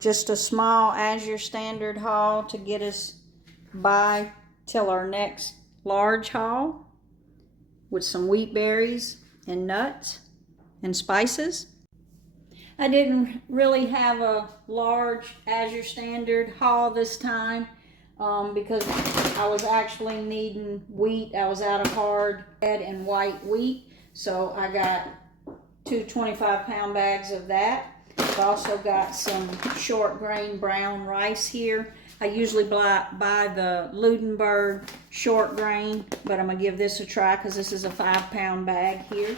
Just a small Azure standard haul to get us by till our next large haul with some Wheatberries and nuts and spices. I didn't really have a large Azure standard haul this time because I was actually needing wheat. I was out of hard red and white wheat, so I got two 25-pound bags of that. I've also got some short grain brown rice here. I usually buy the Ludenberg short grain, but I'm gonna give this a try because this is a 5-pound bag here.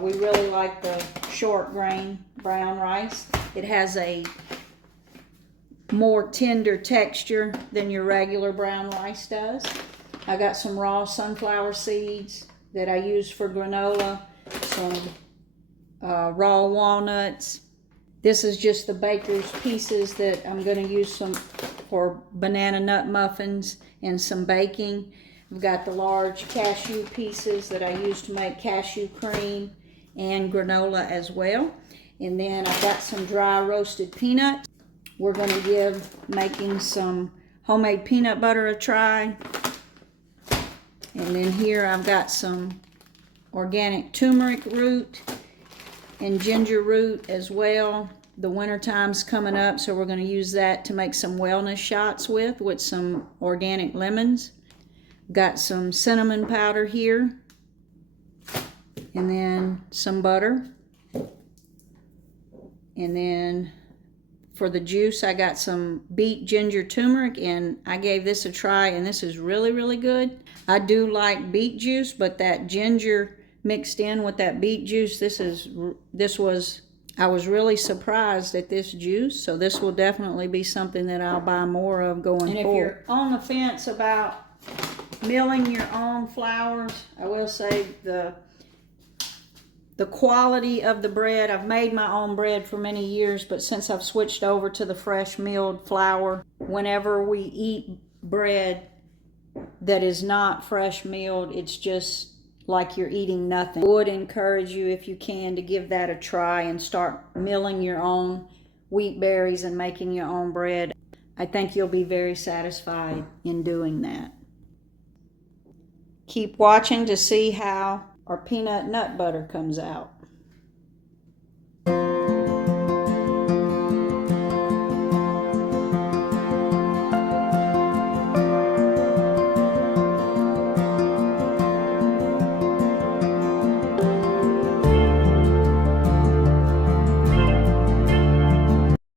We really like the short grain brown rice. It has a more tender texture than your regular brown rice does. I got some raw sunflower seeds that I use for granola, some raw walnuts. This is just the baker's pieces that I'm going to use some for banana nut muffins and some baking. I've got the large cashew pieces that I use to make cashew cream and granola as well. And then I've got some dry roasted peanuts. We're going to give making some homemade peanut butter a try. And then here I've got some organic turmeric root and ginger root as well. The winter time's coming up, so we're going to use that to make some wellness shots with some organic lemons. Got some cinnamon powder here, and then some butter. And then for the juice, I got some beet ginger turmeric, and I gave this a try, and this is really, really good. I do like beet juice, but that ginger mixed in with that beet juice, I was really surprised at this juice, so this will definitely be something that I'll buy more of going forward. And if you're on the fence about milling your own flours, I will say the quality of the bread, I've made my own bread for many years, but since I've switched over to the fresh milled flour, whenever we eat bread that is not fresh milled, it's just like you're eating nothing. I would encourage you, if you can, to give that a try and start milling your own Wheatberries and making your own bread. I think you'll be very satisfied in doing that. Keep watching to see how our peanut nut butter comes out.